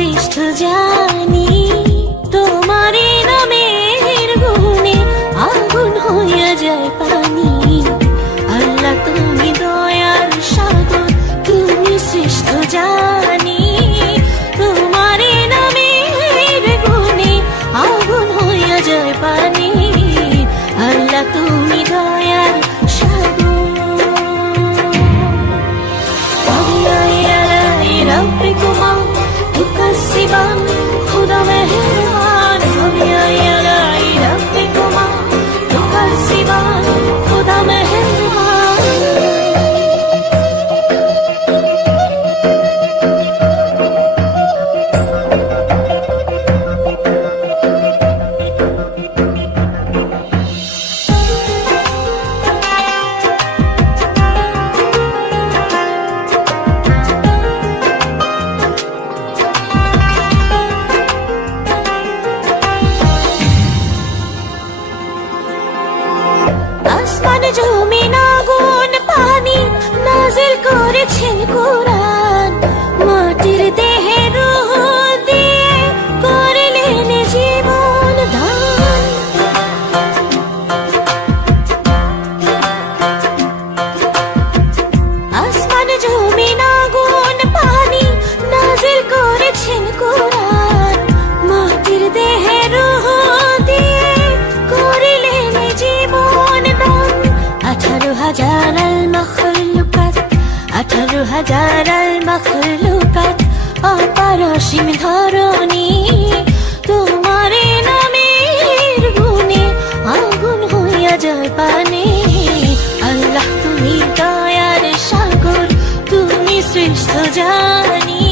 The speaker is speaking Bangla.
শ্রেষ্ঠ জানি, তোমারে নামের গুণে আগুন হইয়া যায় পানি। আল্লাহ তুমি দয়ার সাগর, তুমি শ্রেষ্ঠ জানি, তোমারে নামের গুণে আগুন হইয়া যায় পানি। আল্লাহ তুমি দয়ার সাগর। ربكما تكذبان خدا مهربان ربكما تكذبان خدا مهربان আসমান জমিন আগুন পানি নাজিল করেছেন কোরআন, মাটির দেহে রূহ দিয়ে করলেন জীবন দান। আসমান জমিন আগুন পানি নাজিল করেছেন কোরআন, মাটির দেহে রূহ দিয়ে করলেন জীবন দান। 18,000 المخلوقات 18,000 المخلوقات অপারসীম ধরণী, তোমারে নামের গুণে আগুন হইয়া যায় পানি। আল্লাহ তুমি দয়ার সাগর, তুমি শ্রেষ্ঠ জানি,